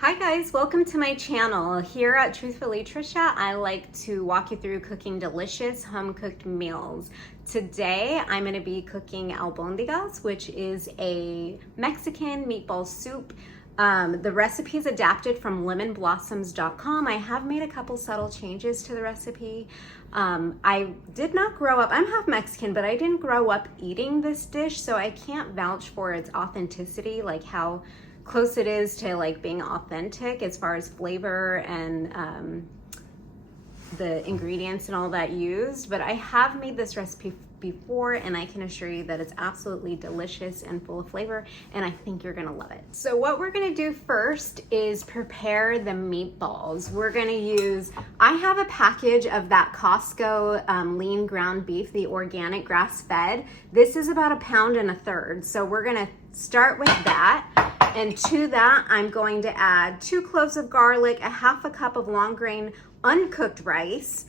Hi guys, welcome to my channel. Here at Truthfully Trisha, I like to walk you through cooking delicious home-cooked meals. Today, I'm gonna be cooking albondigas, which is a Mexican meatball soup. The recipe is adapted from lemonblossoms.com. I have made a couple subtle changes to the recipe. I did not grow up, I'm half Mexican, but I didn't grow up eating this dish, so I can't vouch for its authenticity, like how close it is to like being authentic as far as flavor and the ingredients and all that used. But I have made this recipe before and I can assure you that it's absolutely delicious and full of flavor, and I think you're gonna love it. So what we're gonna do first is prepare the meatballs. We're gonna use, I have a package of that Costco lean ground beef, the organic grass-fed. This is about 1.33 pounds. So we're gonna start with that. And to that, I'm going to add 2 cloves of garlic, a 1/2 cup of long grain uncooked rice,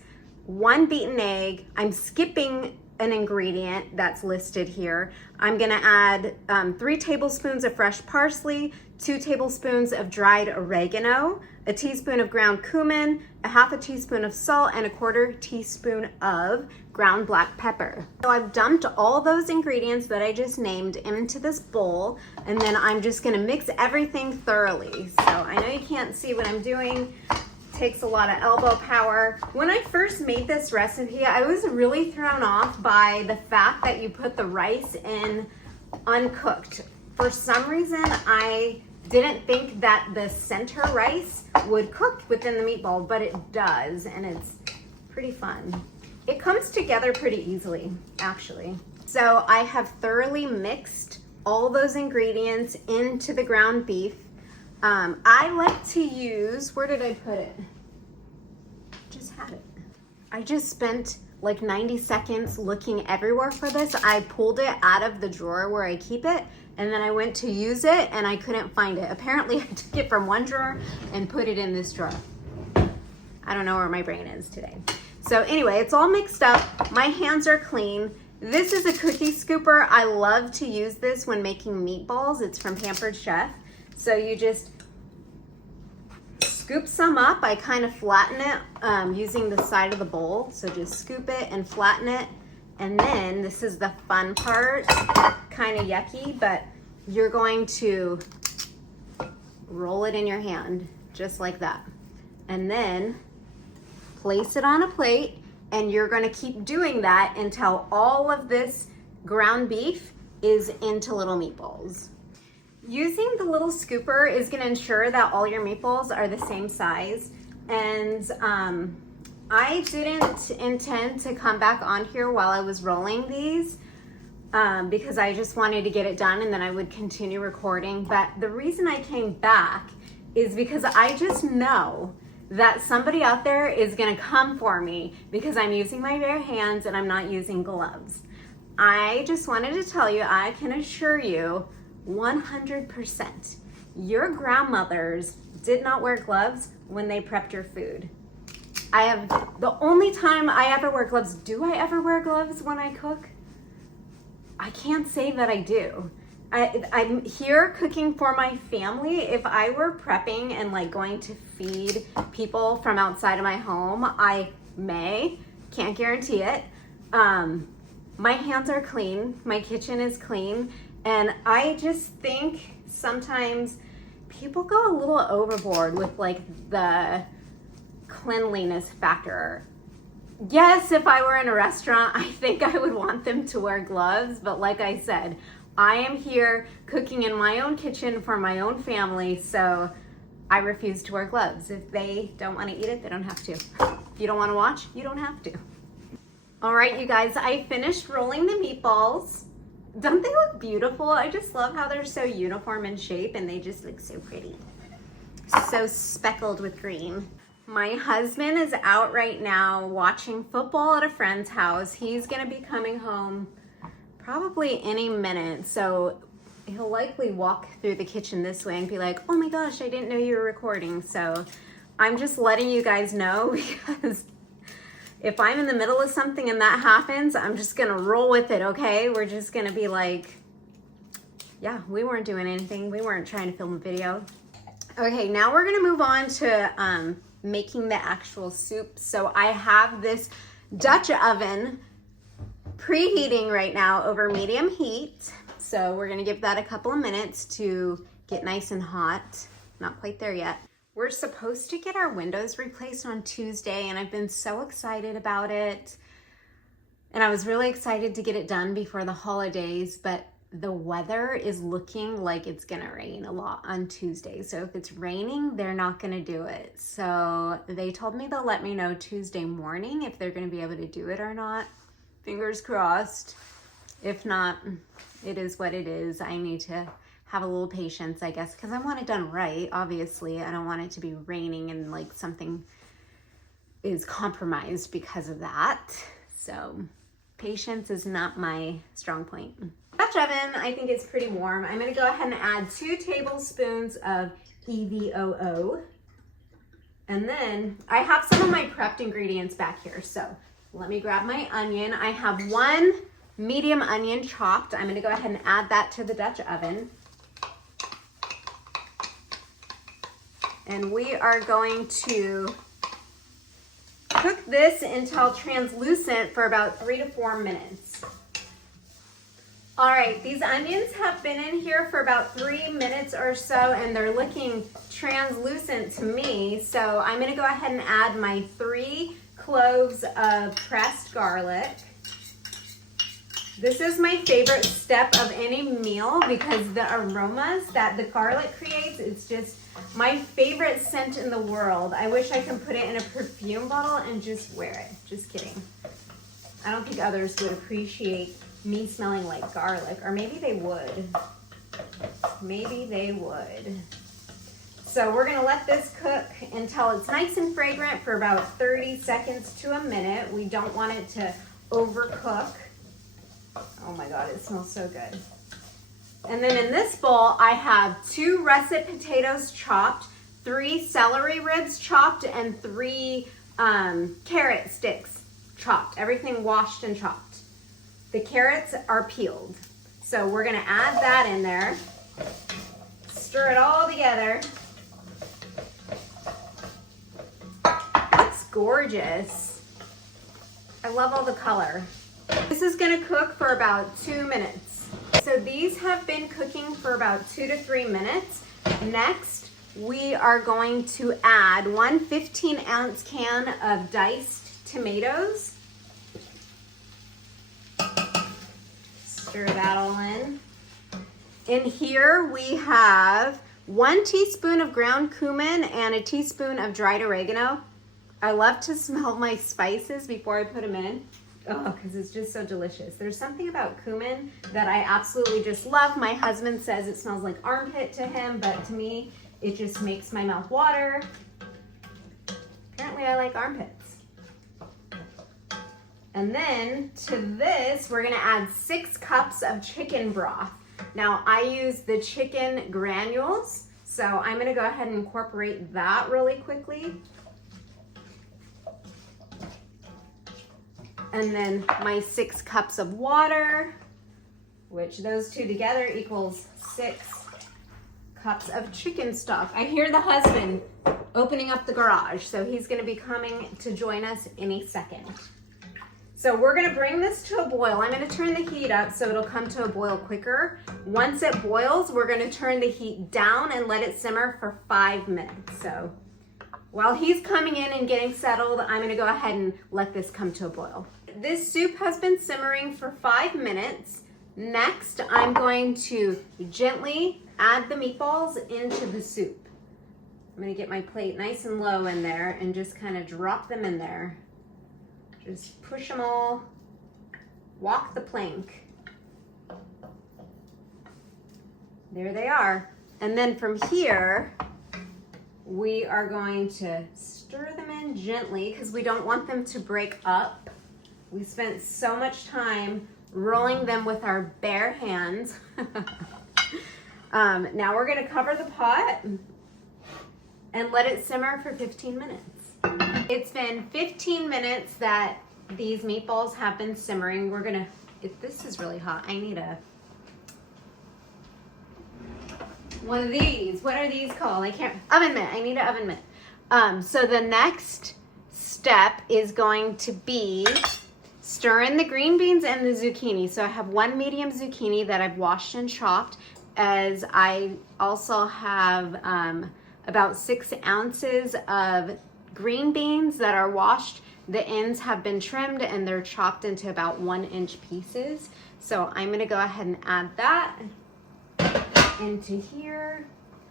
1 beaten egg. I'm skipping an ingredient that's listed here. I'm gonna add 3 tablespoons of fresh parsley, 2 tablespoons of dried oregano, a teaspoon of ground cumin, a 1/2 teaspoon of salt, and a 1/4 teaspoon of ground black pepper. So I've dumped all those ingredients that I just named into this bowl, and then I'm just gonna mix everything thoroughly. So I know you can't see what I'm doing. It takes a lot of elbow power. When I first made this recipe, I was really thrown off by the fact that you put the rice in uncooked. For some reason, I didn't think that the center rice would cook within the meatball, but it does, and it's pretty fun. It comes together pretty easily, actually. So I have thoroughly mixed all those ingredients into the ground beef. I like to use, where did I put it? Just had it. I just spent like 90 seconds looking everywhere for this. I pulled it out of the drawer where I keep it, and then I went to use it and I couldn't find it. Apparently I took it from one drawer and put it in this drawer. I don't know where my brain is today. So anyway, it's all mixed up. My hands are clean. This is a cookie scooper. I love to use this when making meatballs. It's from Pampered Chef. So you just scoop some up. I kind of flatten it using the side of the bowl. So just scoop it and flatten it. And then this is the fun part, kind of yucky, but you're going to roll it in your hand just like that. And then place it on a plate, and you're going to keep doing that until all of this ground beef is into little meatballs. Using the little scooper is going to ensure that all your meatballs are the same size. And I didn't intend to come back on here while I was rolling these because I just wanted to get it done and then I would continue recording. But the reason I came back is because I just know that somebody out there is gonna come for me because I'm using my bare hands and I'm not using gloves. I just wanted to tell you, I can assure you 100%, your grandmothers did not wear gloves when they prepped your food. The only time I ever wear gloves, do I ever wear gloves when I cook? I can't say that I do. I'm here cooking for my family. If I were prepping and like going to feed people from outside of my home, I can't guarantee it. My hands are clean, my kitchen is clean, and I just think sometimes people go a little overboard with like the cleanliness factor. Yes, if I were in a restaurant, I think I would want them to wear gloves, but like I said, I am here cooking in my own kitchen for my own family, so I refuse to wear gloves. If they don't want to eat it, they don't have to. If you don't want to watch, you don't have to. All right, you guys, I finished rolling the meatballs. Don't they look beautiful? I just love how they're so uniform in shape and they just look so pretty. So speckled with green. My husband is out right now watching football at a friend's house. He's gonna be coming home probably any minute. So he'll likely walk through the kitchen this way and be like, oh my gosh, I didn't know you were recording. So I'm just letting you guys know because if I'm in the middle of something and that happens, I'm just gonna roll with it, okay? We're just gonna be like, yeah, we weren't doing anything. We weren't trying to film a video. Okay, now we're gonna move on to making the actual soup. So I have this Dutch oven preheating right now over medium heat. So we're gonna give that a couple of minutes to get nice and hot. Not quite there yet. We're supposed to get our windows replaced on Tuesday, and I've been so excited about it. And I was really excited to get it done before the holidays, but the weather is looking like it's gonna rain a lot on Tuesday. So if it's raining, they're not gonna do it. So they told me they'll let me know Tuesday morning if they're gonna be able to do it or not. Fingers crossed. If not, it is what it is. I need to have a little patience, I guess, because I want it done right, obviously. I don't want it to be raining and like something is compromised because of that. So patience is not my strong point. Dutch oven, I think it's pretty warm. I'm gonna go ahead and add 2 tablespoons of EVOO. And then I have some of my prepped ingredients back here. So let me grab my onion. I have 1 medium onion chopped. I'm gonna go ahead and add that to the Dutch oven. And we are going to cook this until translucent for about 3 to 4 minutes. All right, these onions have been in here for about 3 minutes or so, and they're looking translucent to me. So I'm gonna go ahead and add my 3 cloves of pressed garlic. This is my favorite step of any meal because the aromas that the garlic creates, it's just my favorite scent in the world. I wish I could put it in a perfume bottle and just wear it. Just kidding. I don't think others would appreciate me smelling like garlic, or maybe they would. Maybe they would. So we're gonna let this cook until it's nice and fragrant for about 30 seconds to a minute. We don't want it to overcook. Oh my God, it smells so good. And then in this bowl, I have 2 russet potatoes chopped, 3 celery ribs chopped, and 3 carrot sticks chopped. Everything washed and chopped. The carrots are peeled. So we're gonna add that in there. Stir it all together. That's gorgeous. I love all the color. This is gonna cook for about 2 minutes. So these have been cooking for about 2 to 3 minutes. Next, we are going to add 1 15-ounce can of diced tomatoes. Stir that all in. In here we have 1 teaspoon of ground cumin and a teaspoon of dried oregano. I love to smell my spices before I put them in. Oh, because it's just so delicious. There's something about cumin that I absolutely just love. My husband says it smells like armpit to him, but to me, it just makes my mouth water. Apparently I like armpits. And then to this, we're gonna add 6 cups of chicken broth. Now I use the chicken granules, so I'm gonna go ahead and incorporate that really quickly. And then my 6 cups of water, which those 2 together equals 6 cups of chicken stock. I hear the husband opening up the garage, so he's gonna be coming to join us any second. So we're gonna bring this to a boil. I'm gonna turn the heat up so it'll come to a boil quicker. Once it boils, we're gonna turn the heat down and let it simmer for 5 minutes. So while he's coming in and getting settled, I'm gonna go ahead and let this come to a boil. This soup has been simmering for 5 minutes. Next, I'm going to gently add the meatballs into the soup. I'm gonna get my plate nice and low in there and just kind of drop them in there. Just push them all, walk the plank. There they are. And then from here, we are going to stir them in gently because we don't want them to break up. We spent so much time rolling them with our bare hands. Now we're gonna cover the pot and let it simmer for 15 minutes. It's been 15 minutes that these meatballs have been simmering. We're gonna, this is really hot. I need a one of these. What are these called? I can't, oven mitt. I need an oven mitt. So the next step is going to be stir in the green beans and the zucchini. So I have one medium zucchini that I've washed and chopped, as I also have about 6 ounces of green beans that are washed. The ends have been trimmed and they're chopped into about 1-inch pieces. So I'm gonna go ahead and add that into here.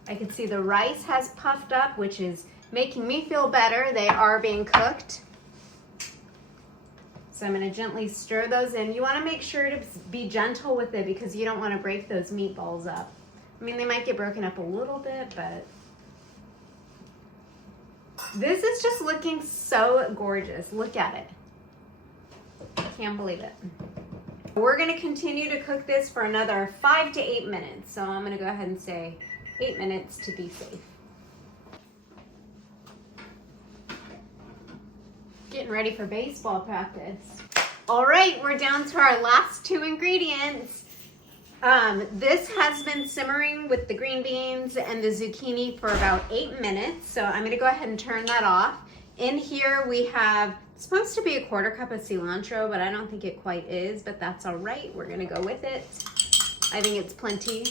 I can see the rice has puffed up, which is making me feel better. They are being cooked. So I'm gonna gently stir those in. You wanna make sure to be gentle with it because you don't wanna break those meatballs up. I mean, they might get broken up a little bit, but this is just looking so gorgeous. Look at it. Can't believe it. We're gonna continue to cook this for another 5 to 8 minutes. So I'm gonna go ahead and say 8 minutes to be safe. Getting ready for baseball practice. All right, we're down to our last 2 ingredients. This has been simmering with the green beans and the zucchini for about 8 minutes. So I'm gonna go ahead and turn that off. In here we have, it's supposed to be a 1/4 cup of cilantro, but I don't think it quite is, but that's all right. We're gonna go with it. I think it's plenty.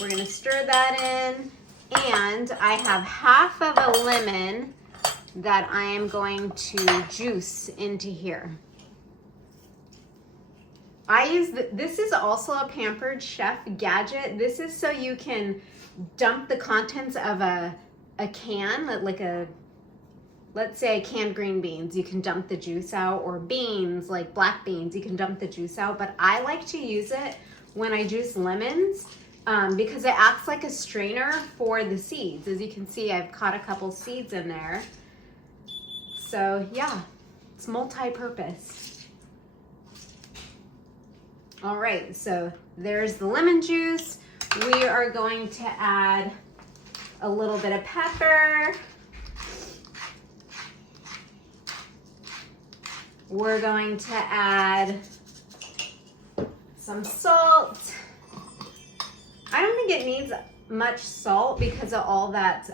We're gonna stir that in. And I have half of a lemon that I am going to juice into here. I use, this is also a Pampered Chef gadget. This is so you can dump the contents of a can, like let's say canned green beans, you can dump the juice out, or beans, like black beans, you can dump the juice out. But I like to use it when I juice lemons because it acts like a strainer for the seeds. As you can see, I've caught a couple seeds in there. So yeah, it's multi-purpose. All right, so there's the lemon juice. We are going to add a little bit of pepper. We're going to add some salt. I don't think it needs much salt because of all that,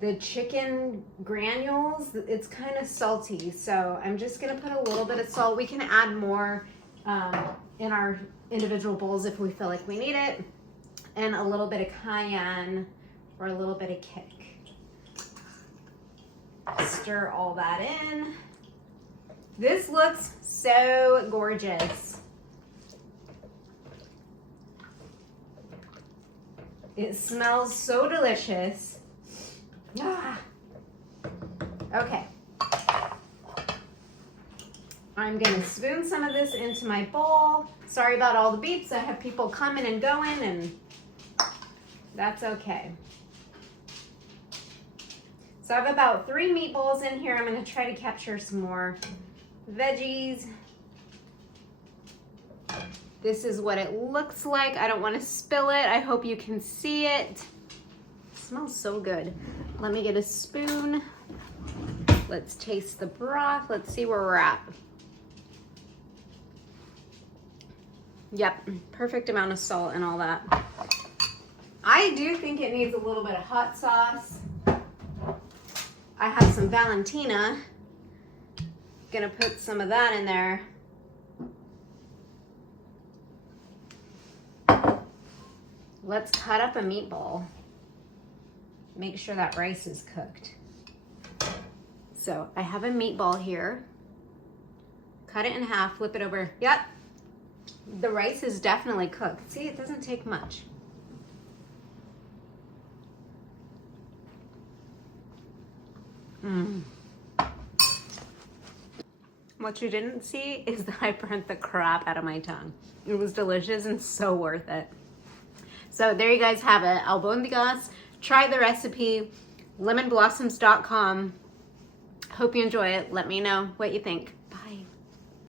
the chicken granules, it's kind of salty. So I'm just gonna put a little bit of salt. We can add more in our individual bowls if we feel like we need it. And a little bit of cayenne for a little bit of kick. Stir all that in. This looks so gorgeous. It smells so delicious. Ah. Okay. I'm gonna spoon some of this into my bowl. Sorry about all the beeps. I have people coming and going, and that's okay. So I have about 3 meatballs in here. I'm gonna try to capture some more veggies. This is what it looks like. I don't want to spill it. I hope you can see it. It smells so good. Let me get a spoon. Let's taste the broth. Let's see where we're at. Yep, perfect amount of salt and all that. I do think it needs a little bit of hot sauce. I have some Valentina. Gonna put some of that in there. Let's cut up a meatball. Make sure that rice is cooked. So I have a meatball here. Cut it in half, flip it over. Yep, the rice is definitely cooked. See, it doesn't take much. What you didn't see is that I burnt the crap out of my tongue. It was delicious and so worth it. So there you guys have it, Albondigas. Try the recipe, lemonblossoms.com. Hope you enjoy it. Let me know what you think.